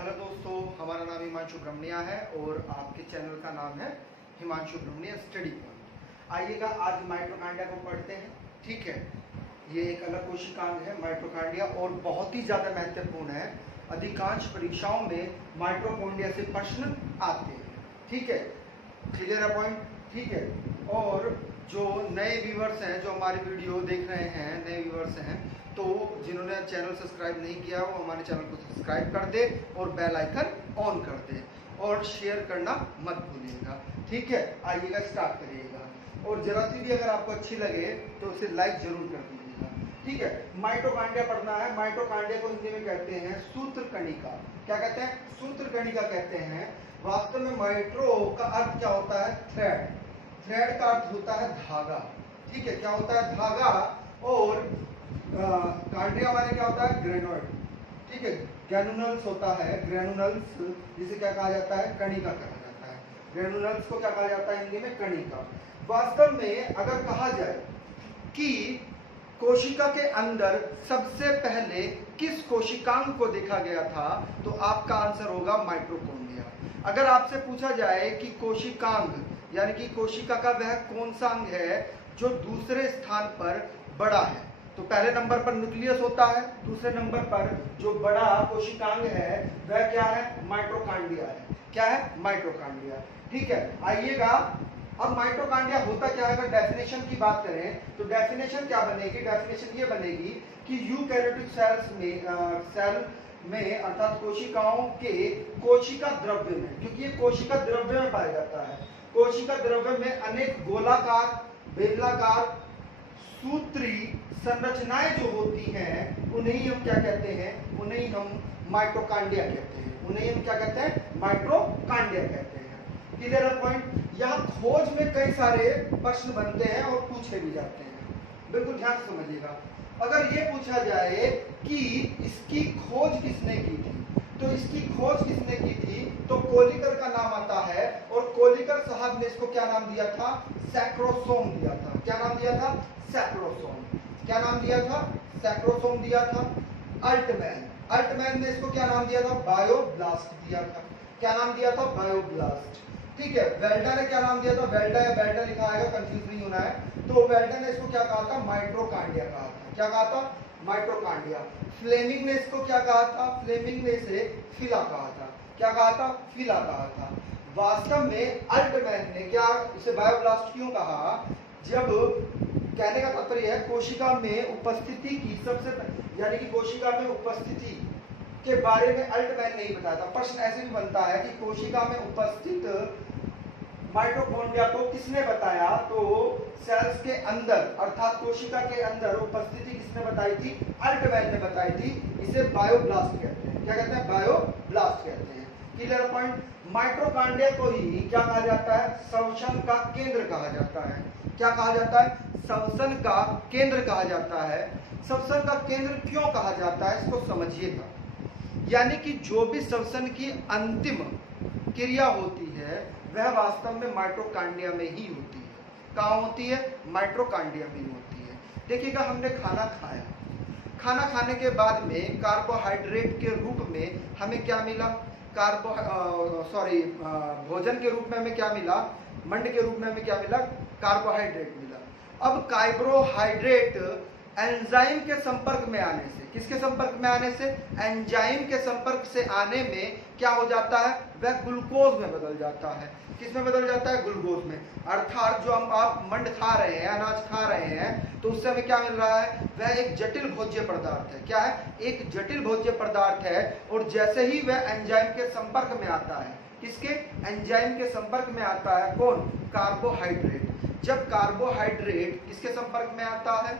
Hello दोस्तों, हमारा नाम हिमांशु ब्रह्मण्या है और आपके चैनल का नाम है हिमांशु ब्रह्मण्या स्टडी पॉइंट। आइएगा आज माइटोकॉन्ड्रिया को पढ़ते हैं। ठीक है, ये एक अलग कोशिकांग है माइटोकॉन्ड्रिया और बहुत ही ज़्यादा महत्वपूर्ण है। अधिकांश परीक्षाओं में माइटोकॉन्ड्रिया से प्रश्न आते हैं। ठीक है, क्लियर है पॉइंट। ठीक है, और जो नए व्यूवर्स हैं, जो हमारी वीडियो देख रहे हैं, नए व्यूवर्स हैं, तो जिन्होंने चैनल सब्सक्राइब नहीं किया वो हमारे चैनल को सब्सक्राइब कर दे और बेल आइकन ऑन कर दे और शेयर करना मत भूलिएगा। ठीक है, आइएगा स्टार्ट करिएगा और जरा सी भी अगर आपको अच्छी लगे तो उसे लाइक जरूर कर दीजिएगा। ठीक है, माइटोकॉन्ड्रिया पढ़ना है। माइटोकॉन्ड्रिया को हिंदी में कहते हैं सूत्रकणिका। क्या कहते हैं? सूत्रकणिका कहते हैं। वास्तव में माइट्रो का अर्थ क्या होता है? थ्रेड। थ्रेड का अर्थ होता है धागा। ठीक है, क्या होता है? धागा। और कार्डिया माने क्या होता है? ग्रेनोइड। ठीक है, ग्रेनुलस होता है, ग्रेनुलस जिसे क्या कहा जाता है? कणिका कहा जाता है। ग्रेनुलस को क्या कहा जाता है हिंदी में? कणिका। वास्तव में अगर कहा जाए कि कोशिका के अंदर सबसे पहले किस कोशिकांग को देखा गया था, तो आपका आंसर होगा माइटोकॉन्ड्रिया। अगर आपसे पूछा जाए कि कोशिकांग यानी कि कोशिका का वह कौन सा अंग है जो दूसरे स्थान पर बड़ा है, तो पहले नंबर पर न्यूक्लियस होता है, दूसरे नंबर पर जो बड़ा कोशिकांग है वह क्या है? माइटोकॉन्ड्रिया है। क्या है? माइटोकॉन्ड्रिया। ठीक है, आइएगा अब माइटोकॉन्ड्रिया होता क्या है? अगर डेफिनेशन की बात करें तो डेफिनेशन क्या बनेगी? डेफिनेशन ये बनेगी कि यूकैरियोटिक सेल में अर्थात कोशिकाओं के कोशिका द्रव्य में, क्योंकि ये कोशिका द्रव्य में पाया जाता है, कोशिका द्रव्य में अनेक गोलाकार, बेलनाकार, सूत्री संरचनाएं जो होती हैं उन्हें हम क्या कहते हैं? उन्हें हम माइटोकॉन्ड्रिया कहते हैं। उन्हें हम क्या कहते हैं? माइटोकॉन्ड्रिया कहते हैं। क्लियर है पॉइंट? यहाँ खोज में कई सारे प्रश्न बनते हैं और पूछे भी जाते हैं, बिल्कुल ध्यान से समझिएगा। अगर ये पूछा जाए कि इसकी खोज किसने की थी, तो इसकी खोज किसने की थी, तो कोलिकर का नाम आता है और कोलिकर साहब ने इसको क्या नाम दिया था? सैक्रोसोम दिया था। क्या नाम दिया था? सैक्रोसोम। क्या नाम दिया था? सैक्रोसोम दिया था। अल्टमैन ने इसको क्या नाम दिया था? बायोब्लास्ट दिया था। क्या नाम दिया था? बायोब्लास्ट। ठीक है, वेल्डा ने क्या नाम दिया था? वेल्डा या वेल्डा लिखा आएगा, कंफ्यूज नहीं होना है। तो वेल्डा ने इसको क्या कहा था? माइटोकॉन्ड्रिया कहा था। क्या कहा था? माइटोकॉन्ड्रिया। फ्लेमिंग ने इसको क्या कहा था? फ्लेमिंग ने इसे फिला कहा था। क्या कहा था? फिला कहा था। वास्तव में अल्टमैन ने क्या इसे बायोब्लास्ट क्यों कहा? जब कहने का तात्पर्य है कोशिका में उपस्थिति की सबसे यानी कि कोशिका में उपस्थिति के बारे में अल्टमैन नहीं बताया था। प्रश्न ऐसे भी बनता है कि कोशिका में उपस्थित माइटोकॉन्ड्रिया को किसने बताया? तो सेल्स के अंदर अर्थात कोशिका के अंदर उपस्थिति किसने बताई थी? अल्टमैन ने बताई थी। इसे बायोब्लास्ट कहते हैं। क्या कहते हैं? बायोब्लास्ट कहते हैं। Clear point? माइटोकॉन्ड्रिया को ही क्या कहा जाता है? श्वसन का केंद्र कहा जाता है। क्या कहा जाता है? श्वसन का केंद्र कहा जाता है। श्वसन का केंद्र क्यों कहा जाता है, इसको समझिएगा। यानी कि जो भी श्वसन की अंतिम क्रिया होती है वह वास्तव में माइटोकॉन्ड्रिया में ही होती है। कहाँ होती है? माइटोकॉन्ड्रिया में होती है। देखिएगा, हमने खाना खाया, खाना खाने के बाद में कार्बोहाइड्रेट के रूप में हमें क्या मिला? भोजन के रूप में हमें क्या मिला? मंड के रूप में हमें क्या मिला? कार्बोहाइड्रेट मिला। अब कार्बोहाइड्रेट एंजाइम के संपर्क में आने से, किसके संपर्क में आने से? एंजाइम के संपर्क से आने में क्या हो जाता है? वह ग्लूकोज में बदल जाता है। किस में बदल जाता है? ग्लूकोज में। अर्थात जो हम आप मंड खा रहे हैं, अनाज खा रहे हैं, तो उससे हमें क्या मिल रहा है? वह एक जटिल भोज्य पदार्थ है। क्या है? एक जटिल भोज्य पदार्थ है। और जैसे ही वह एंजाइम के संपर्क में आता है, किसके? एंजाइम के संपर्क में आता है कौन? कार्बोहाइड्रेट। जब कार्बोहाइड्रेट किसके संपर्क में आता है?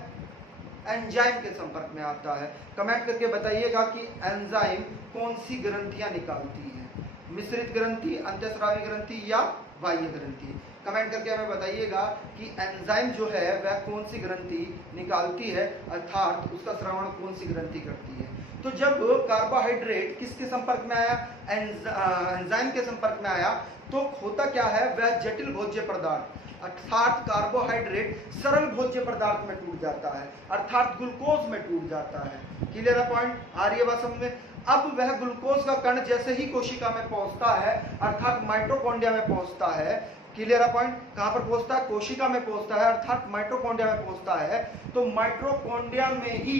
एंजाइम के संपर्क में आता है। कमेंट करके बताइएगा कि एंजाइम कौन सी ग्रंथियां निकालती है? मिश्रित ग्रंथि, अंतःस्रावी ग्रंथि या बाह्य ग्रंथि? कमेंट करके हमें बताइएगा कि एंजाइम जो है वह कौन सी ग्रंथि निकालती है, अर्थात उसका श्रवण कौन सी ग्रंथि करती है। तो जब कार्बोहाइड्रेट किसके संपर्क में आया? एंजाइम के संपर्क में आया, तो होता क्या है? वह जटिल भोज्य पदार्थ अर्थात कार्बोहाइड्रेट सरल भोज्य पदार्थ में टूट जाता है, अर्थात ग्लूकोज में टूट जाता है। क्लियर है पॉइंट? आ रही है बात समझ में? अब वह ग्लूकोज का कण जैसे ही कोशिका में पहुंचता है, अर्थात माइटोकॉन्ड्रिया में पहुंचता है, क्लियर है पॉइंट? कहां पर पहुंचता है? कोशिका में पहुंचता है, अर्थात माइटोकॉन्ड्रिया में पहुंचता है। तो माइटोकॉन्ड्रिया में ही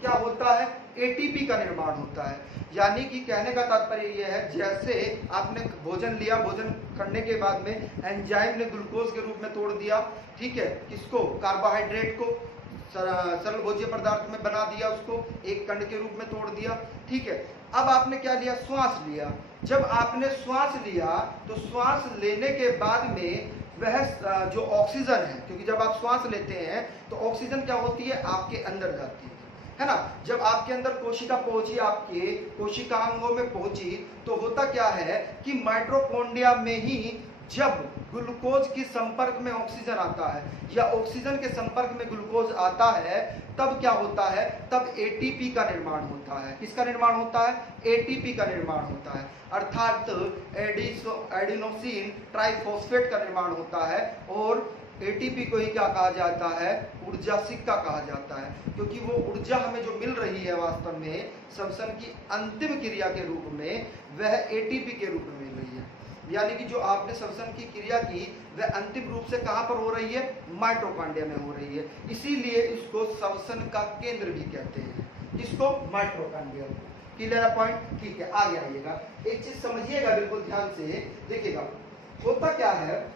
क्या होता है? एटीपी का निर्माण होता है। यानी कि कहने का तात्पर्य यह है, जैसे आपने भोजन लिया, भोजन करने के बाद में एंजाइम ने ग्लूकोज के रूप में तोड़ दिया, ठीक है, किसको? कार्बोहाइड्रेट को सरल भोज्य पदार्थ में बना दिया, उसको एक कण के रूप में तोड़ दिया, ठीक है। अब आपने क्या लिया? श्वास लिया। जब आपने श्वास लिया तो श्वास लेने के बाद में वह जो ऑक्सीजन है, क्योंकि जब आप श्वास लेते हैं तो ऑक्सीजन क्या होती है? आपके अंदर जाती है ना। जब आपके अंदर कोशिका पहुंची, आपके कोशिकांगों में पहुंची, तो होता क्या है कि माइटोकॉन्ड्रिया में ही जब ग्लूकोज के संपर्क में ऑक्सीजन आता है या ऑक्सीजन के संपर्क में ग्लूकोज आता है, तब क्या होता है? तब एटीपी का निर्माण होता है। किसका निर्माण होता है? एटीपी का निर्माण होता है, अर्थात एडिनोसिन ट्राइफॉस्फेट का निर्माण होता है। और एटीपी को ही क्या कहा जाता है? ऊर्जा सिक्का कहा जाता है, क्योंकि वो ऊर्जा हमें जो मिल रही है वास्तव में श्वसन की अंतिम क्रिया के रूप में, वह एटीपी के रूप में मिल रही है। यानी कि जो आपने श्वसन की क्रिया की, वह अंतिम रूप से कहां पर हो रही है? माइटोकॉन्ड्रिया में हो रही है। इसीलिए इसको श्वसन का केंद्र भी कहते हैं। किसको? माइटोकॉन्ड्रिया। क्लियर है पॉइंट? ठीक है, आगे आइएगा। एक चीज समझिएगा बिल्कुल ध्यान से, देखिएगा होता क्या है।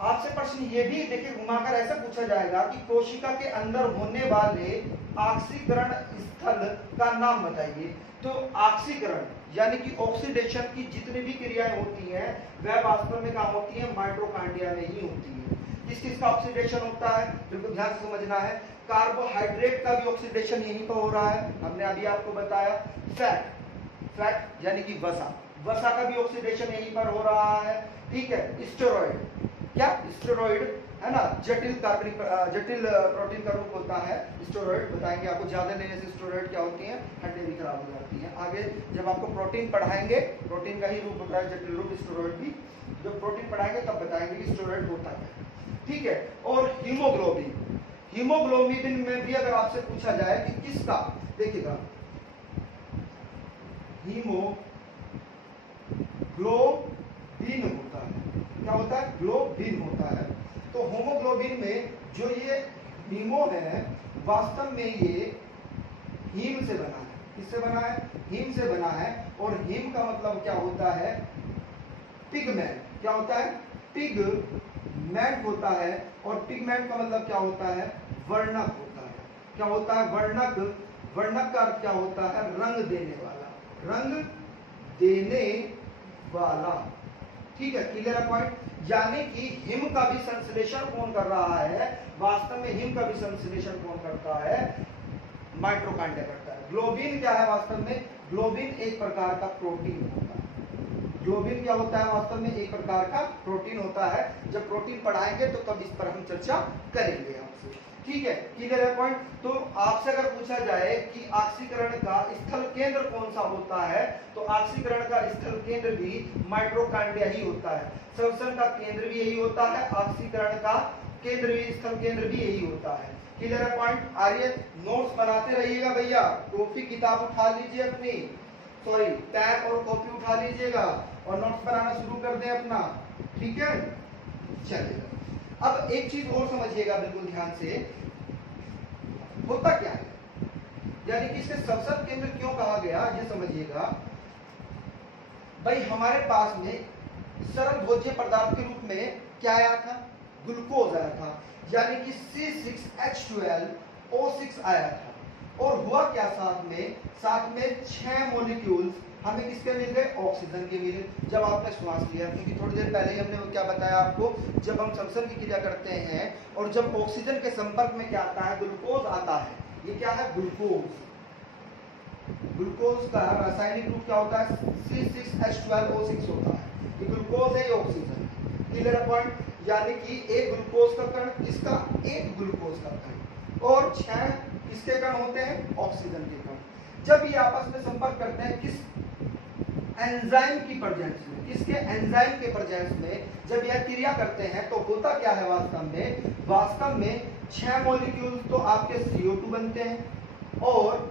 आपसे प्रश्न ये भी देखिए घुमाकर ऐसा पूछा जाएगा कि कोशिका के अंदर होने वाले ऑक्सीकरण स्थल का नाम बताइए। तो ऑक्सीकरण यानी कि ऑक्सीडेशन की जितनी भी क्रियाएं होती हैं, वह वास्तव में कहां होती हैं? माइटोकॉन्ड्रिया में ही होती है। किस किस का ऑक्सीडेशन होता है? बिल्कुल ध्यान से समझना है। कार्बोहाइड्रेट का भी ऑक्सीडेशन यहीं पर हो रहा है, हमने अभी आपको बताया। फैट यानी कि वसा का भी ऑक्सीडेशन यहीं पर हो रहा है, ठीक है। स्टेरॉइड, क्या? स्टेरॉइड है ना, जटिल प्रोटीन का रूप होता है स्टेरॉइड। बताएंगे आपको, ज्यादा लेने से स्टेरॉइड क्या होती हैं? हड्डियां भी खराब हो जाती हैं। आगे जब आपको प्रोटीन पढ़ाएंगे, प्रोटीन का ही रूप होता है जटिल रूप स्टेरॉइड भी, जब प्रोटीन पढ़ाएंगे तब बताएंगे कि स्टेरॉइड होता है, ठीक है। और हीमोग्लोबिन, हीमोग्लोबिन में भी अगर आपसे पूछा जाए कि किसका, देखिएगा हीमोग्लोबिन होता है। क्या होता है? ग्लोबिन होता है। तो होमोग्लोबिन में जो ये हीमो है, वास्तव में ये हीम से बना है। किससे बना है? हीम से बना है। और हीम का मतलब क्या होता है? पिगमेंट। क्या होता है? पिगमेंट होता है। और पिगमेंट का मतलब क्या होता है? वर्णक होता है। क्या होता है? वर्णक। वर्णक का अर्थ क्या होता है? रंग देने वाला, रंग देने वाला, ठीक है। क्लियर है पॉइंट? यानी कि हिम का भी संश्लेषण कौन कर रहा है? वास्तव में हिम का भी संश्लेषण कौन करता है? माइटोकॉन्ड्रिया करता है। ग्लोबिन क्या है वास्तव में? ग्लोबिन एक प्रकार का प्रोटीन होता है। ग्लोबिन क्या होता है? वास्तव में एक प्रकार का प्रोटीन होता है। जब प्रोटीन पढ़ाएंगे तो तब इस पर हम चर्चा करेंगे आपसे, ठीक है। क्लियर है पॉइंट? तो आपसे अगर पूछा जाए कि ऑक्सीकरण का स्थल केंद्र कौन सा होता है, तो ऑक्सीकरण का स्थल केंद्र भी माइटोकॉन्ड्रिया ही होता है। श्वसन का केंद्र भी यही होता है, ऑक्सीकरण का केंद्र भी, स्थल केंद्र भी यही होता है। क्लियर है पॉइंट? आइए नोट्स बनाते रहिएगा भैया। कॉपी किताब उठा लीजिए अपनी, सॉरी पेन और कॉपी उठा लीजिएगा और नोट्स बनाना शुरू कर दें अपना, ठीक है। चलिए अब एक चीज और समझिएगा बिल्कुल ध्यान से, होता क्या है, यानी कि इसे श्वसन केंद्र क्यों कहा गया, ये समझिएगा। भाई हमारे पास में सरल भोज्य पदार्थ के रूप में क्या आया था? ग्लूकोज आया था, यानी कि C6H12O6 आया था। और हुआ क्या साथ में 6 मॉलिक्यूल्स हमें किसके मिल गए? ऑक्सीजन के मिले जब आपने श्वास लिया। क्योंकि थोड़ी देर पहले ही हमने क्या बताया आपको, जब हम श्वसन की क्रिया करते हैं और जब ऑक्सीजन के संपर्क में क्या आता है? ग्लूकोज आता है। ये क्या है? ग्लूकोज। ग्लूकोज का रासायनिक रूप क्या होता है? C6H12O6 होता है। ये ग्लूकोज है, ये ऑक्सीजन है। Clear point? यानी कि एक ग्लूकोज का कण, इसका एक ग्लूकोज का कण, और 6 किसके कण होते हैं? ऑक्सीजन के कण। जब ये आपस में संपर्क करते हैं, किस एंजाइम की प्रेजेंस में, किसके, एंजाइम के प्रेजेंस में जब यह क्रिया करते हैं तो होता क्या है वास्तव में 6 मॉलिक्यूल्स तो आपके CO2 बनते हैं और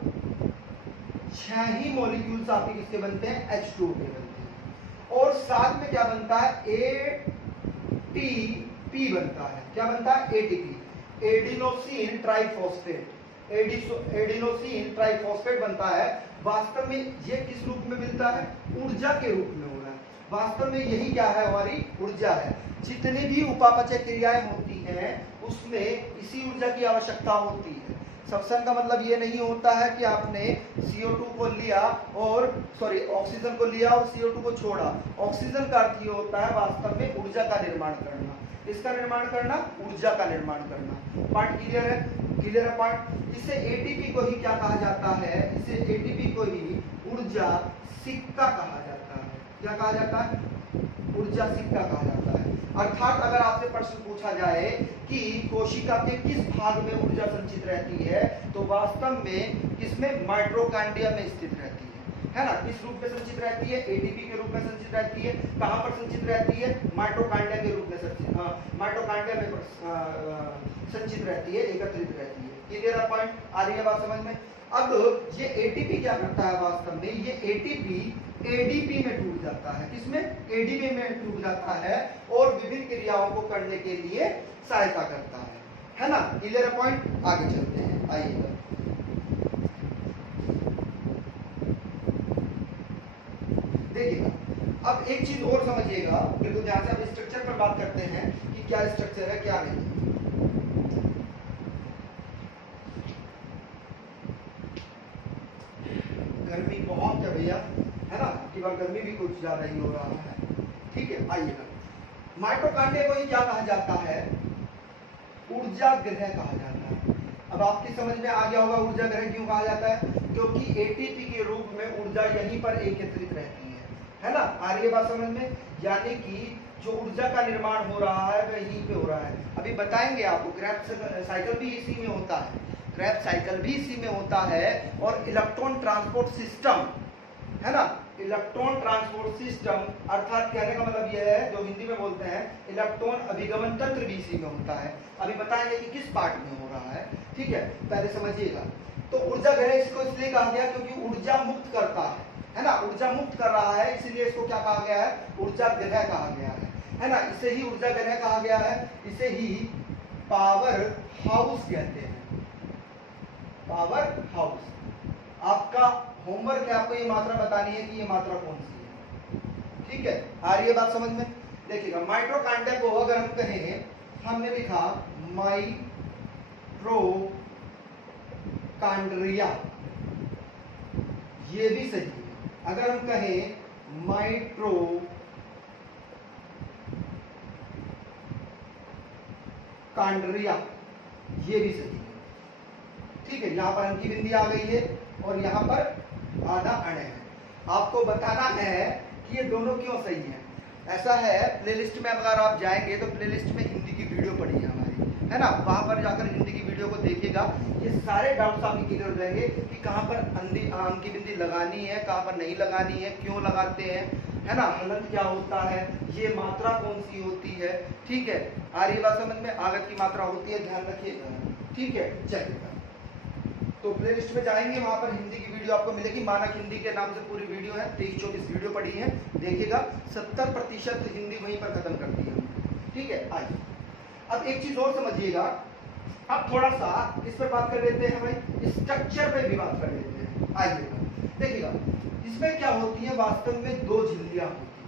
6 ही मॉलिक्यूल्स आपके किसके बनते हैं, H2O के बनते हैं। और साथ में क्या बनता है, ATP बनता है। क्या बनता है, ATP, adenosine triphosphate, adenosine triphosphate बनता है। वास्तव में ये किस रूप में मिलता है, ऊर्जा के रूप में हो रहा है। वास्तव में यही क्या है, हमारी ऊर्जा है। जितनी भी उपापचय क्रियाएं होती हैं उसमें इसी ऊर्जा की आवश्यकता होती है। श्वसन का मतलब ये नहीं होता है कि आपने CO2 को लिया और ऑक्सीजन को लिया और CO2 को छोड़ा। ऑक्सीजन का अर्थ ये होता है वास्तव में ऊर्जा का निर्माण करना। इसका निर्माण करना, ऊर्जा का निर्माण करना। पार्ट क्लियर है, क्लियर है पार्ट। इसे ATP को ही क्या कहा जाता है, इसे ATP को ही ऊर्जा सिक्का कहा जाता है। क्या कहा जाता है, ऊर्जा सिक्का कहा जाता है। अर्थात अगर आपसे प्रश्न पूछा जाए कि कोशिका के किस भाग में ऊर्जा संचित रहती है, तो वास्तव में किसमें, माइटोकॉन्ड्रिया में स्थित रहती है ना। किस रूप में संचित रहती है, ATP के रूप में संचित रहती है। कहां पर संचित रहती है, माइटोकॉन्ड्रिया के रूप में संचित, माइटोकॉन्ड्रिया में संचित रहती है, एकत्रित रहती है। क्लियर है पॉइंट, आ रही है बात समझ में। अब ये ATP क्या करता है, वास्तव में ये ATP ADP में टूट जाता है। किसमें, ADP में टूट जाता है और विभिन्न क्रियाओं को करने के लिए सहायता करता है ना। क्लियर है पॉइंट, आगे चलते हैं, आइएगा। देखिएगा, अब एक चीज और समझिएगा, बिल्कुल ध्यान से। अब स्ट्रक्चर पर बात करते हैं कि क्या स्ट्रक्चर है क्या नहीं। गर्मी बहुत है भैया, है ना, कि बार गर्मी भी कुछ ज्यादा ही हो रहा है। ठीक है, आइएगा। माइटोकॉन्ड्रिया को ही क्या कहा जाता है, ऊर्जा गृह कहा जाता है। अब आपकी समझ में आ गया होगा ऊर्जा गृह क्यों कहा जाता है, क्योंकि ATP के रूप में ऊर्जा यहीं पर एकत्रित रहती है ना। आ रही है बात समझ में, यानी कि जो ऊर्जा का निर्माण हो रहा है वह यहीं पे हो रहा है। अभी बताएंगे आपको, क्रेब्स साइकिल भी इसी में होता है, क्रेब्स साइकिल भी इसी में होता है। और इलेक्ट्रॉन ट्रांसपोर्ट सिस्टम, है ना, इलेक्ट्रॉन ट्रांसपोर्ट सिस्टम, अर्थात कहने का मतलब यह है, जो हिंदी में बोलते हैं इलेक्ट्रॉन अभिगमन तंत्र भी इसी में होता है। अभी बताएंगे कि किस पार्ट में हो रहा है। ठीक है, पहले समझिएगा। तो ऊर्जा गृह इसको इसलिए कहा गया क्योंकि ऊर्जा मुक्त करता है ना, ऊर्जा मुक्त कर रहा है, इसीलिए इसको क्या कहा गया है, ऊर्जा गृह कहा गया है ना। इसे ही ऊर्जा गृह कहा गया है, इसे ही पावर हाउस कहते हैं, पावर हाउस। आपका होमवर्क है, आपको ये मात्रा बतानी है कि ये मात्रा कौन सी है। ठीक है, आ रही है बात समझ में। देखिएगा, माइटोकॉन्ड्रिया को अगर हम कहें, हमने लिखा माइटोकॉन्ड्रिया, ये भी सही है। अगर हम कहें माइटोकॉन्ड्रिया, ये भी सही है। ठीक है, यहाँ पर अण की बिंदी आ गई है और यहाँ पर आधा अण है। आपको बताना है कि ये दोनों क्यों सही है। ऐसा है, प्लेलिस्ट में अगर आप जाएंगे तो प्लेलिस्ट में हिंदी की वीडियो पड़ी है हमारी, है ना, वहां पर जाकर हिंदी की वीडियो को देखिएगा। ये सारे डाउट्स आपके क्लियर हो जाएंगे कि कहाँ पर अण की बिंदी लगानी है, कहाँ पर नहीं लगानी है, क्यों लगाते हैं, है ना, हलंत क्या होता है, ये मात्रा कौन सी होती है। ठीक है, आ रही बात समझ में, आगत की मात्रा होती है, ध्यान रखिएगा। ठीक है, चलिए, तो प्लेलिस्ट में जाएंगे, वहां पर हिंदी की वीडियो आपको मिलेगी। मानक हिंदी के नाम से पूरी वीडियो है, 23-24 वीडियो पड़ी है, देखिएगा। 70% हिंदी वहीं पर खत्म कर दी है। ठीक है, आइए अब एक चीज और समझिएगा। अब थोड़ा सा इस पर बात कर लेते हैं भाई, स्ट्रक्चर पे भी बात कर लेते हैं। आइएगा, देखिएगा, इसमें क्या होती है, वास्तव में 2 झिल्लियां होती है,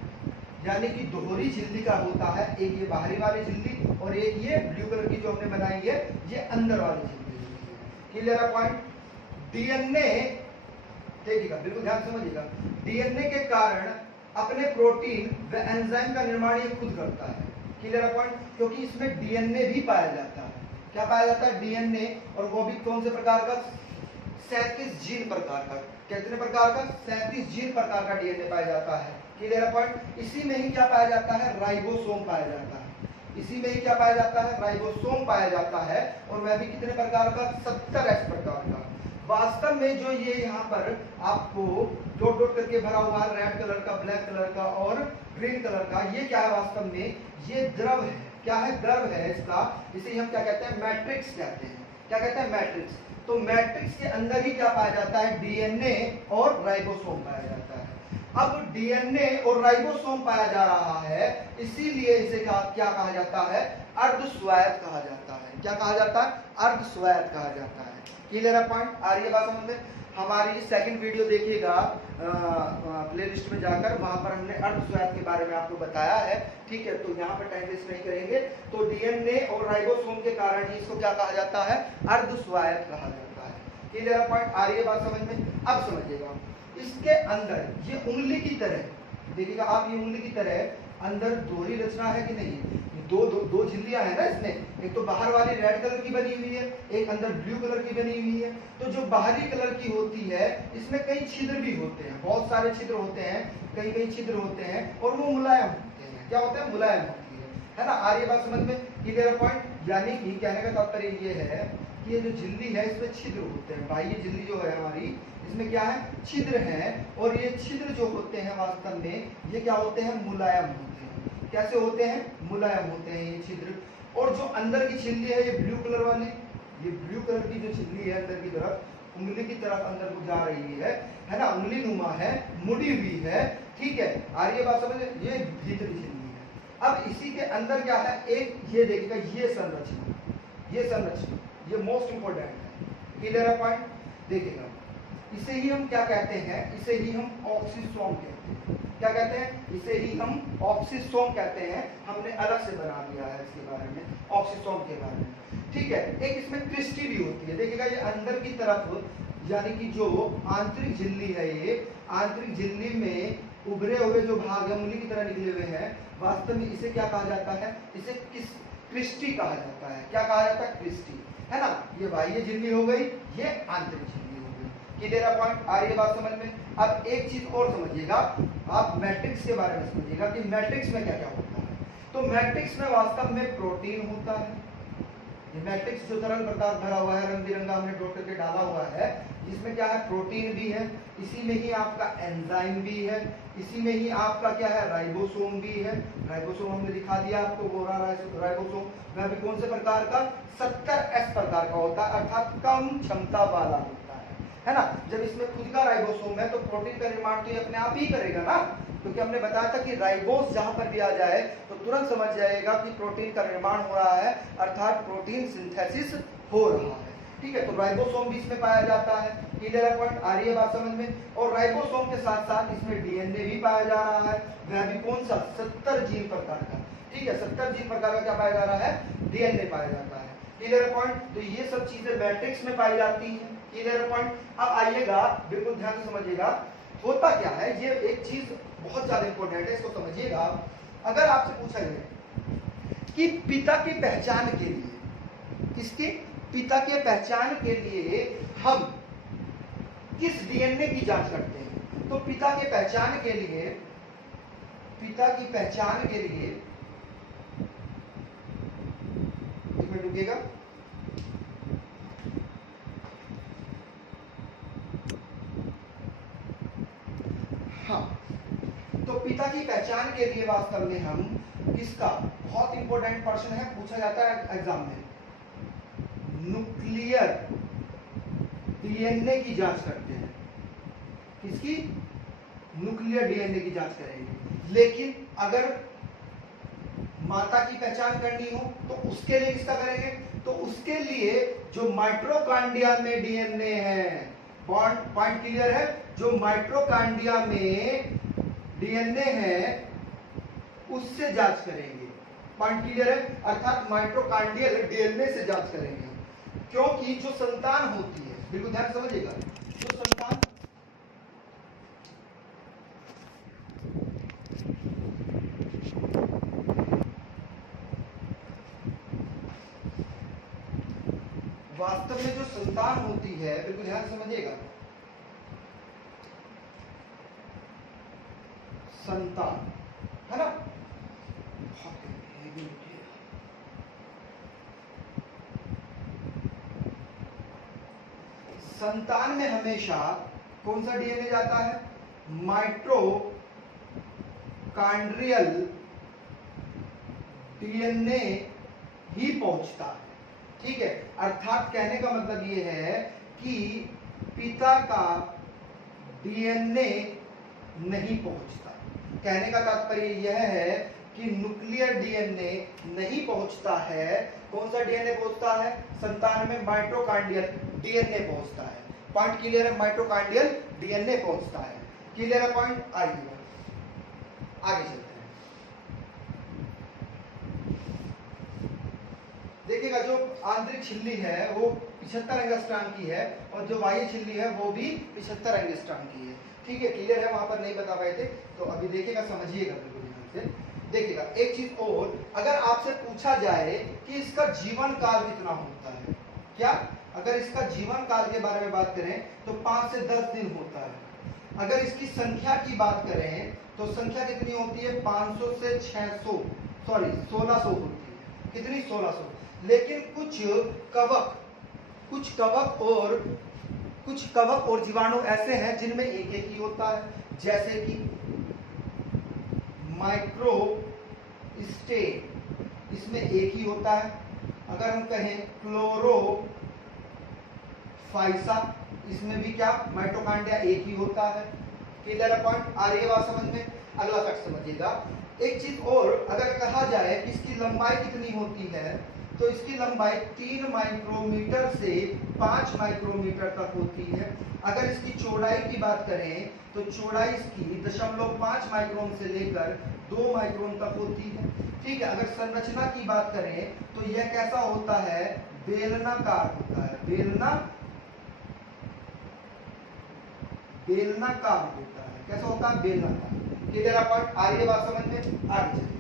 यानी कि दोहरी झिल्ली का होता है। एक ये बाहरी वाली झिल्ली और एक ये ब्लू कलर की जो हमने बनाई है, ये अंदर वाली झिल्ली। क्लियर है पॉइंट। DNA, देखिएगा, बिल्कुल ध्यान समझिएगा, DNA के कारण अपने प्रोटीन व एंजाइम का निर्माण ये खुद करता है। क्लियर है पॉइंट, क्योंकि इसमें DNA भी पाया जाता है। क्या पाया जाता है, DNA, और वो भी कौन से प्रकार का, 37 जीन प्रकार का। कितने प्रकार का, 37 जीन प्रकार का DNA पाया जाता है। क्लियर है पॉइंट। इसी में ही क्या पाया जाता है, राइबोसोम पाया जाता है। इसी में ही क्या पाया जाता है, राइबोसोम पाया जाता है, और वह भी कितने प्रकार का, 70S प्रकार का। वास्तव में जो ये यहाँ पर आपको डॉट डॉट करके भरा हुआ है, रेड कलर का, ब्लैक कलर का और ग्रीन कलर का, ये क्या है वास्तव में? ये द्रव है। क्या है? द्रव है इसका। इसे हम क्या कहते हैं? मैट्रिक्स कहते हैं। क्या कहते हैं? मैट्रिक्स। तो मैट्रिक्स के अंदर ही क्या पाया जाता है? डीएनए और राइबोसोम पाया जाता है। अब डीएनए और राइबोसोम पाया जा रहा है, इसीलिए इसे क्या कहा जाता है? अर्धस्वायत्त कहा जाता है। क्या कहा जाता है? अर्धस्वायत्त कहा जाता है। क्लियर है पॉइंट? आ रही है बात समझ में? हमारी सेकंड वीडियो देखिएगा प्लेलिस्ट में जाकर, वहां पर हमने अर्धस्वायत्त के बारे में आपको बताया है। ठीक है, तो यहाँ पर टाइम वेस्ट नहीं करेंगे। तो डीएनए और राइबोसोम के कारण ही इसको क्या कहा जाता है? अर्धस्वायत्त कहा जाता है। क्लियर है पॉइंट? आ रही है बात समझ में? अब समझिएगा, इसके अंदर ये उंगली की तरह, देखिएगा आप, ये उंगली की तरह अंदर दोहरी रचना है कि नहीं? दो झिल्लियां है ना इसमें, एक तो बाहर वाली रेड कलर की बनी हुई है, एक अंदर ब्लू कलर की बनी हुई है। तो जो बाहरी कलर की होती है इसमें कई छिद्र भी होते हैं, बहुत सारे छिद्र होते हैं, कई छिद्र होते हैं और वो मुलायम होते हैं। क्या होते हैं? मुलायम होती है ना? आ रही बात समझ में? Clear point? यानी कि कहने का तात्पर्य ये है कि ये जो झिल्ली है इसमें छिद्र होते हैं। भाई ये झिल्ली जो है हमारी, इसमें क्या है? छिद्र हैं। और ये छिद्र जो होते हैं वास्तव में ये क्या होते हैं? मुलायम होते हैं। कैसे होते हैं? मुलायम होते हैं ये छिद्र। और जो अंदर की झिल्ली है, ये ब्लू कलर वाली, ये ब्लू कलर की जो झिल्ली है अंदर की तरफ, उंगली की तरफ अंदर को जा रही है ना? उंगली नुमा है, मुड़ी हुई है। ठीक है, आ रही है बात समझ? ये भीतरी झिल्ली है। अब इसी के अंदर क्या है? एक ये देखिएगा, ये संरचना, ये मोस्ट इंपोर्टेंट है। क्लियर है पॉइंट? देखिएगा, इसे ही हम क्या कहते हैं? इसे ही हम ऑक्सीसोम कहते हैं। क्या कहते हैं? इसे ही हम ऑक्सीसोम कहते हैं। हमने अलग से बना दिया है इसके बारे में, ऑक्सीसोम के बारे में। ठीक है, एक इसमें क्रिस्टी भी होती है। देखिएगा, ये अंदर की तरफ, यानी कि जो आंतरिक झिल्ली है, ये आंतरिक झिल्ली में उभरे हुए जो भाग है, उंगली की तरह निकले हुए हैं, वास्तव में इसे क्या कहा जाता है? इसे क्रिस्टी कहा जाता है। क्या कहा जाता है? क्रिस्टी, है ना? ये बाह्य झिल्ली हो गई, ये आंतरिक झिल्ली हो गई। Clear point? आ रही है बात समझ में? अब एक चीज और समझिएगा, आप मैट्रिक्स के बारे में समझिएगा कि मैट्रिक्स में क्या क्या होता है। तो मैट्रिक्स में वास्तव में प्रोटीन होता है। ये मैट्रिक्स जो तरल पदार्थ भरा हुआ है, रंग बिरंगा हमने डॉट करके डाला हुआ है, जिसमें क्या है? प्रोटीन भी है, इसी में ही आपका एंजाइम भी है, इसी में ही आपका क्या है? राइबोसोम भी है। राइबोसोम हमने दिखा दिया आपको, बोरा राइबोसोम वह भी कौन से प्रकार का? 70S प्रकार का होता है, अर्थात कम क्षमता वाला होता है ना? जब इसमें खुद का राइबोसोम है तो प्रोटीन का निर्माण तो ये अपने आप ही करेगा ना, क्योंकि हमने बताया था कि राइबोस जहां पर भी आ जाए तो तुरंत समझ जाएगा कि प्रोटीन का निर्माण हो रहा है, अर्थात प्रोटीन सिंथेसिस हो रहा है। ठीक है, तो राइबोसोम भी इसमें पाया जाता है। Clear point? आ रही है बात समझ में? और राइबोसोम के साथ साथ इसमें डीएनए भी पाया जा रहा है, वह भी कौन सा? 70 जीन प्रकार का। ठीक है, 70 जीन प्रकार का क्या पाया जा रहा है? डीएनए पाया जाता है। Clear point? तो ये सब चीजें मैट्रिक्स में पाई जाती हैं। Clear point? अब आइएगा, बिल्कुल ध्यान से समझिएगा, होता क्या है, ये एक चीज बहुत ज्यादा इंपॉर्टेंट है, इसको समझिएगा। अगर आपसे पूछा जाए कि पिता की पहचान के लिए, किसके? पिता के पहचान के लिए हम किस डीएनए की जांच करते हैं? तो पिता के पहचान के लिए, पिता की पहचान के लिए, एक मिनट रुकिएगा, हाँ, तो पिता की पहचान के लिए वास्तव में हम किसका? बहुत इंपॉर्टेंट प्रश्न है, पूछा जाता है एग्जाम में, न्यूक्लियर डीएनए की जांच करते हैं। किसकी? न्यूक्लियर डीएनए की जांच करेंगे। लेकिन अगर माता की पहचान करनी हो तो उसके लिए किसका करेंगे? तो उसके लिए जो माइटोकॉन्ड्रिया में डीएनए है, पॉइंट क्लियर है? जो माइटोकॉन्ड्रिया में डीएनए है उससे जांच करेंगे। पॉइंट क्लियर है? अर्थात माइटोकॉन्ड्रियल डीएनए से जांच करेंगे, क्योंकि जो संतान होती है, बिल्कुल ध्यान समझिएगा, जो संतान वास्तव में जो संतान होती है, बिल्कुल ध्यान समझिएगा, संतान है ना, संतान में हमेशा कौन सा डीएनए जाता है? माइटोकॉन्ड्रियल डीएनए ही पहुंचता है। ठीक है, अर्थात कहने का मतलब ये है कि पिता का डीएनए नहीं पहुंचता। कहने का तात्पर्य यह है कि न्यूक्लियर डीएनए नहीं पहुंचता है। कौन सा डीएनए पहुंचता है? संतान में माइटोकॉन्ड्रियल डीएनए पहुंचता है। पॉइंट क्लियर है? माइटोकॉन्ड्रियल डीएनए पहुंचता है। क्लियर है पॉइंट? आगे चलते हैं। देखिएगा, जो आंतरिक झिल्ली है वो 75 एंगस्ट्रॉम की है और जो बाह्य झिल्ली है वो भी 75 एंगस्ट्रॉम की है। ठीक है, क्लियर है? वहां पर नहीं बता पाए थे तो अभी देखिएगा, समझिएगा बिल्कुल ध्यान से। देखिएगा, एक चीज और, अगर आपसे पूछा जाए कि इसका जीवन काल कितना होता है, क्या अगर इसका जीवन काल के बारे में बात करें तो 5 से 10 दिन होता है। अगर इसकी संख्या की बात करें तो संख्या कितनी होती है? 500 से 1600 होती है। कितनी? 1600। लेकिन कुछ कवक और जीवाणु ऐसे हैं जिनमें एक ही होता है, जैसे कि माइक्रोस्टेट, इसमें एक ही होता है। अगर हम कहें क्लोरोफाइसा, इसमें भी क्या माइटोकॉन्ड्रिया एक ही होता है। Clear point? आ रही है बात समझ में? अगला फैक्ट समझिएगा। एक चीज और, अगर कहा जाए कि इसकी लंबाई कितनी होती है तो इसकी लंबाई 3 माइक्रोमीटर से 5 माइक्रोमीटर तक होती है। अगर इसकी चौड़ाई की बात करें तो चौड़ाई इसकी 0.5 माइक्रोन से लेकर 2 माइक्रोन तक होती है। ठीक है, अगर संरचना की बात करें तो यह कैसा होता है? बेलनाकार होता है। बेलनाकार होता है। कैसा होता है? बेलनाकार। Clear point? आ रही है बात समझ में? आगे चलिएगा।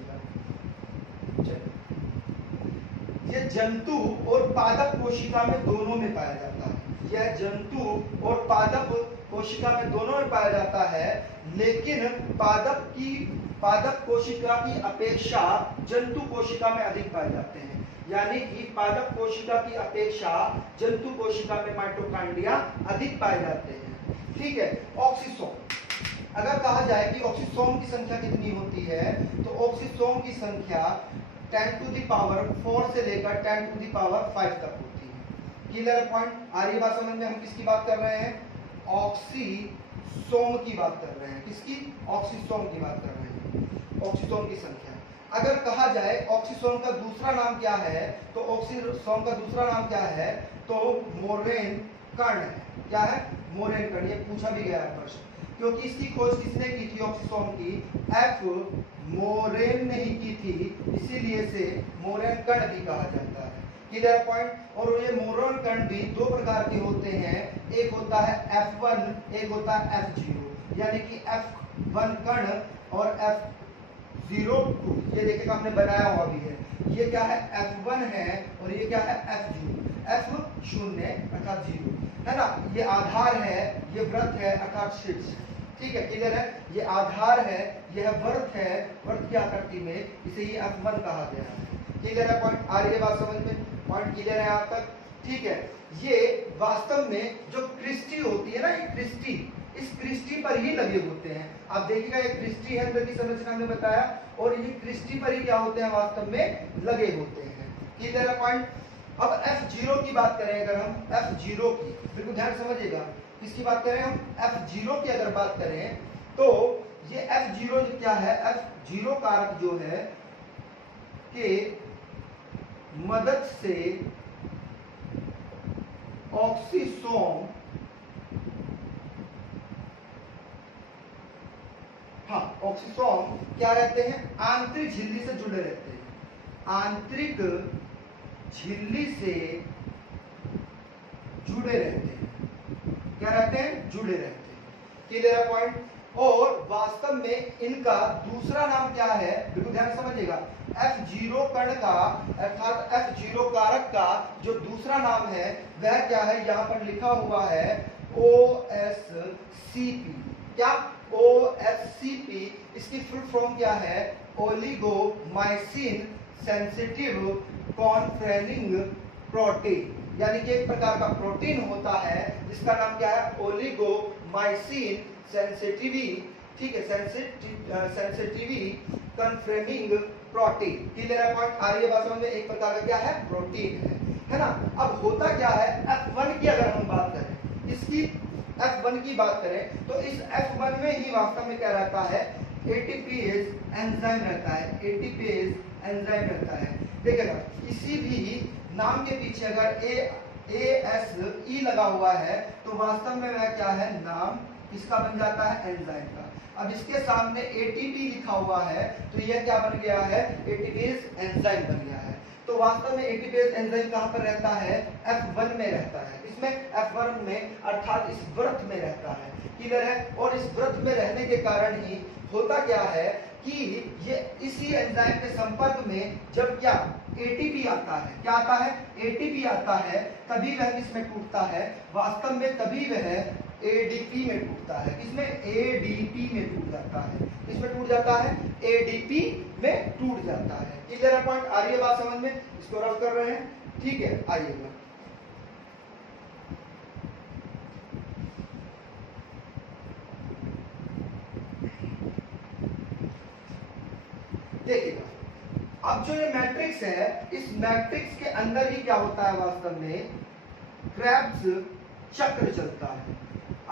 यह जंतु और पादप कोशिका में दोनों में पाया जाता है। यह जंतु और पादप कोशिका में दोनों में पाया जाता है, लेकिन पादप कोशिका की अपेक्षा जंतु कोशिका में अधिक पाए जाते हैं। यानी कि पादप कोशिका की अपेक्षा जंतु कोशिका में माइटोकॉन्ड्रिया अधिक पाए जाते हैं। ठीक है, ऑक्सीसोम, अगर कहा जाए कि ऑक्सीसोम की संख्या कितनी होती है तो ऑक्सीसोम की संख्या 10⁴ से लेकर 10⁵ तक होती है। Clear point? आ रही बात समझ में? हम किसकी बात कर रहे हैं? ऑक्सीसोम की बात कर रहे हैं। किसकी? ऑक्सीसोम की बात कर रहे हैं। ऑक्सीसोम की संख्या, अगर कहा जाए ऑक्सीसोम का दूसरा नाम क्या है तो ऑक्सीसोम का दूसरा नाम क्या है तो मोरेन कण है। क्या है? मोरेन कण। ये पूछा भी गया प्रश्न, क्योंकि इसकी खोज किसने की थी? ऑक्सीसोम की एफ मोरेन ने ही की थी, इसीलिए से मोरेन कण भी कहा जाता है। Clear point? और ये मोरेन कण भी 2 प्रकार के होते हैं, एक होता है F1, एक होता है F0। यानी कि F1 कण और F02, ये देखिएगा हमने बनाया हुआ भी है। ये क्या है? F1 है और ये क्या है? F0 अर्थात 0 है ना। ये आधार है, ये व्रत है अर्थात शीर्ष। ठीक है, क्लियर है? ये आधार है, यह व्रत है, व्रत की आकृति में, इसे ये F1 कहा गया है। क्लियर है पॉइंट? आ रही है बात समझ में? पॉइंट क्लियर है यहाँ तक? ठीक है, ये वास्तव में जो क्रिस्टी होती है ना, ये क्रिस्टी, इस क्रिस्टी पर ही लगे होते हैं। आप देखिएगा, ये क्रिस्टी है की संरचना में बताया, और ये क्रिस्टी पर ही क्या होते हैं? वास्तव में लगे होते हैं। क्लियर है पॉइंट? अब F0 की बात करें, अगर हम F0 की, बिल्कुल ध्यान समझिएगा, किसकी बात करें हम? F0 की अगर बात करें तो ये F0 क्या है? F0 कारक जो है के मदद से ऑक्सीसोम, हाँ ऑक्सीसोम क्या रहते हैं? आंतरिक झिल्ली से जुड़े रहते हैं। आंतरिक झिल्ली से जुड़े रहते हैं। क्या रहते हैं? जुड़े रहते हैं। Clear point? और वास्तव में इनका दूसरा नाम क्या है? बिल्कुल ध्यान समझिएगा, F0 कण का अर्थात F0 कारक का जो दूसरा नाम है वह क्या है? यहाँ पर लिखा हुआ है OSCP। क्या? OSCP, इसकी फुल फॉर्म क्या है? ओलिगोमाइसिन सेंसिटिव कॉन्फ्रेनिंग प्रोटीन। यानी कि एक प्रकार का प्रोटीन होता है जिसका नाम क्या है, ओलिगोमाइसिन सेंसिटिवी, ठीक है, सेंसिटिवी कन्फर्मिंग प्रोटीन। क्लियर है पॉइंट, आ रही है बात समझ में, एक प्रकार का क्या है, प्रोटीन है ना। अब होता क्या है, F1 की अगर हम बात करें, इसकी F1 की बात करें तो इस F1 में ही वास्तव में क्या रहता है, एटीपेज एंजाइम रहता है, एटीपेज एंजाइम रहता है। देखिएगा किसी भी नाम के पीछे अगर ASE लगा हुआ है तो वास्तव में वह क्या है, नाम किसका बन जाता है, एंजाइम का। अब इसके सामने ATP लिखा हुआ है तो यह क्या बन गया है, एटीपेज एंजाइम बन गया है। तो वास्तव में एटीपेज एंजाइम कहां पर रहता है, F1 में रहता है, इसमें F1 में अर्थात इस व्रत में रहता है। क्लियर है, और इस व्रत में रहने के कारण ही होता क्या है कि ये इसी एंजाइम के संपर्क में जब क्या ATP आता है, क्या आता है, ATP आता है, तभी वह किसमें टूटता है, वास्तव में तभी वह ADP में टूटता है। किसमें, ADP में टूट जाता है, किसमें टूट जाता है, ADP में टूट जाता है। क्लियर है पॉइंट, आ रही है बात समझ में, इसको रफ कर रहे हैं, ठीक है। आइएगा देखिएगा, अब जो ये मैट्रिक्स है, इस मैट्रिक्स के अंदर ही क्या होता है, वास्तव में क्रेब्स चक्र चलता है।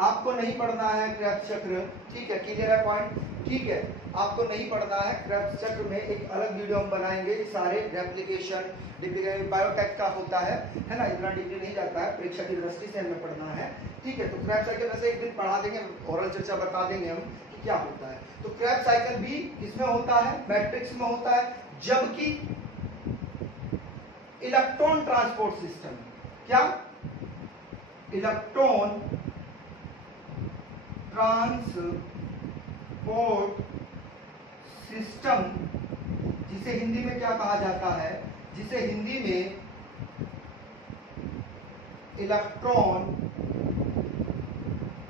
आपको नहीं पढ़ना है क्रेब्स चक्र, ठीक है, क्लियर है पॉइंट, ठीक है, आपको नहीं पढ़ना है क्रेब्स चक्र में एक अलग वीडियो हम बनाएंगे, सारे रेप्लिकेशन बायोटेक का होता है ना, इतना डीपली नहीं जाता है, परीक्षा की दृष्टि से हमें पढ़ना है, ठीक है। तो क्रेब्स साइकिल वैसे एक दिन पढ़ा देंगे, ओरल चर्चा बता देंगे हम कि क्या होता है। तो क्रेब्स साइकिल भी किसमें होता है, मैट्रिक्स में होता है, जबकि इलेक्ट्रॉन ट्रांसपोर्ट सिस्टम, क्या, इलेक्ट्रॉन ट्रांसपोर्ट सिस्टम, जिसे हिंदी में क्या कहा जाता है, जिसे हिंदी में इलेक्ट्रॉन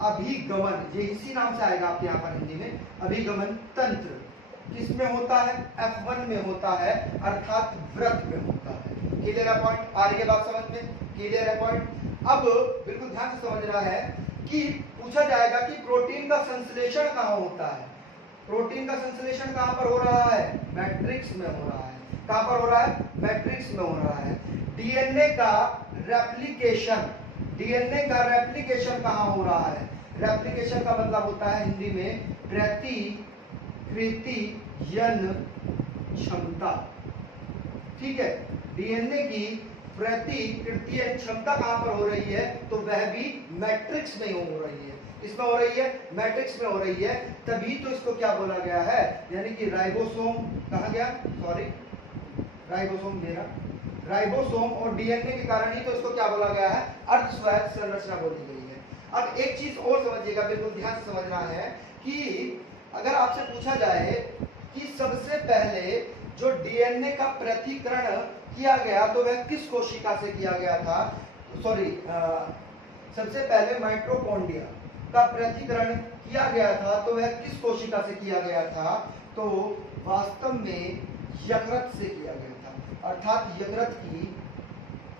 अभिगमन, ये इसी नाम से आएगा आपके यहाँ पर हिंदी में, अभिगमन तंत्र किसमें होता है, F1 में होता है, अर्थात व्रत में होता है। क्लियर है पॉइंट, आ रही है बात समझ में, क्लियर है पॉइंट। अब बिल्कुल ध्यान से समझना है कि पूछा जाएगा कि प्रोटीन का संश्लेषण कहाँ होता है, प्रोटीन का संश्लेषण कहाँ पर हो रहा है, मैट्रिक्स में हो रहा है। कहाँ पर हो रहा है, मैट्रिक्स में हो रहा है। डीएनए का रेप्लिकेशन, डीएनए का रेप्लिकेशन कहाँ हो रहा है, रेप्लिकेशन का मतलब होता है हिंदी में प्रतिकृतियन क्षमता, ठीक है। डीएनए की प्रतिकृतियन क्षमता कहां पर हो रही है, तो वह भी मैट्रिक्स में हो रही है। इसमें हो रही है, मैट्रिक्स में हो रही है, तभी तो इसको क्या बोला गया है, यानी कि राइबोसोम, कहा गया, सॉरी राइबोसोम देना, राइबोसोम और डीएनए के कारण ही तो इसको क्या बोला गया है, अर्धस्वायत्त संरचना बोली गई है। अब एक चीज और समझिएगा, बिल्कुल ध्यान से समझना है कि अगर आपसे पूछा जाए कि सबसे पहले जो डीएनए का पृथक्करण किया गया तो वह किस कोशिका से किया गया था, सॉरी सबसे पहले माइटोकॉन्ड्रिया का पृथक्करण किया गया था तो वह किस कोशिका से किया गया था, तो वास्तव में यकृत से किया गया था, अर्थात यकृत की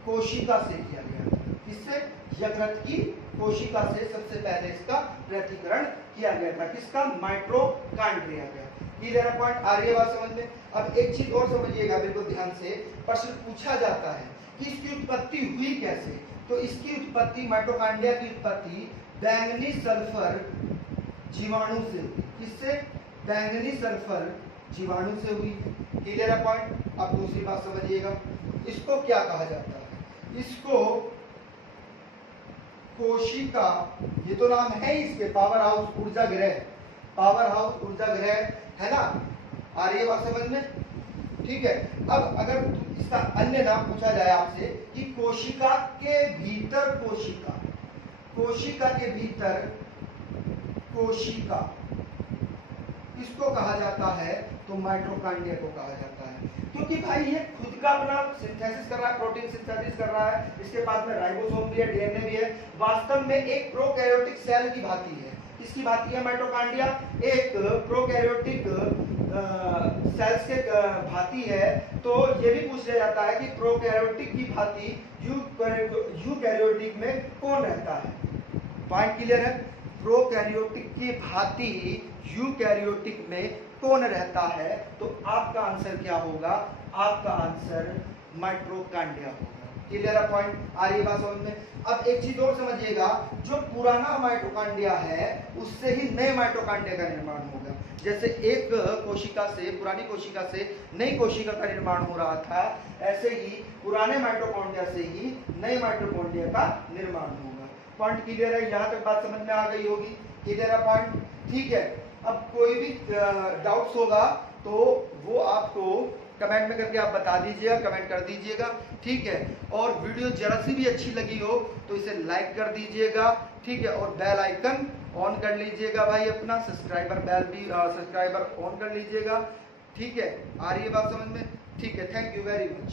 कोशिका से किया गया था। किससे, यकृत की कोशिका से सबसे पहले इसका पृथक्करण किया गया था, किसका, माइटोकॉन्ड्रिया का। क्लियर है पॉइंट, आ रही है बात समझ में। अब एक चीज और समझिएगा बिल्कुल ध्यान से, प्रश्न पूछा जाता है कि इसकी उत्पत्ति हुई कैसे, तो इसकी उत्पत्ति, माइटोकॉन्ड्रिया की उत्पत्ति बैंगनी सल्फर जीवाणु से हुई। किससे, बैंगनी सल्फर जीवाणु से हुई। क्लियर है पॉइंट। अब दूसरी बात समझिएगा, इसको क्या कहा जाता है, इसको कोशिका, ये तो नाम है इसके, पावर हाउस ऊर्जा गृह, पावर हाउस ऊर्जा गृह है ना, आ रही है बात समझ में, ठीक है। अब अगर इसका अन्य नाम पूछा जाए आपसे कि कोशिका के भीतर कोशिका, कोशिका के भीतर कोशिका किसको कहा जाता है, तो माइटोकॉन्ड्रिया को कहा जाता है, क्योंकि भाई ये खुद का अपना सिंथेसिस कर रहा है, प्रोटीन सिंथेसिस कर रहा है, इसके पास में राइबोसोम भी है, डीएनए भी है, वास्तव में एक प्रोकैरियोटिक सेल की भांति है। किसकी भांति है माइटोकॉन्ड्रिया, एक प्रोकैरियोटिक सेल्स के भांति है, तो ये भी पूछ लिया जाता है कि प्रोकैरियोटिक की भांति यूकैरियोटिक में कौन रहता है। पॉइंट क्लियर है? प्रोकैरियोटिक की भांति यूकैरियोटिक में कौन रहता है? तो आपका आंसर क्या होगा? आपका आंसर माइटोकॉन्ड्रिया होगा। क्लियर है पॉइंट? आ रही बात समझ में? अब एक चीज और समझिएगा, जो पुराना माइटोकॉन्ड्रिया है उससे ही नए माइटोकॉन्ड्रिया का निर्माण होगा। जैसे एक कोशिका से, पुरानी कोशिका से नई कोशिका का निर्माण हो रहा था, ऐसे ही पुराने माइटोकॉन्ड्रिया से ही नए माइटोकॉन्ड्रिया का निर्माण होगा। पॉइंट क्लियर है? यहाँ तक बात समझ में आ गई होगी। क्लियर है पॉइंट? ठीक है। अब कोई भी डाउट्स होगा तो वो आपको कमेंट में करके आप बता दीजिएगा, कमेंट कर दीजिएगा, ठीक है। और वीडियो जरा सी भी अच्छी लगी हो तो इसे लाइक कर दीजिएगा, ठीक है। और बेल आइकन ऑन कर लीजिएगा भाई, अपना सब्सक्राइबर बेल भी सब्सक्राइबर ऑन कर लीजिएगा, ठीक है। आ रही है बात समझ में? ठीक है, थैंक यू वेरी मच।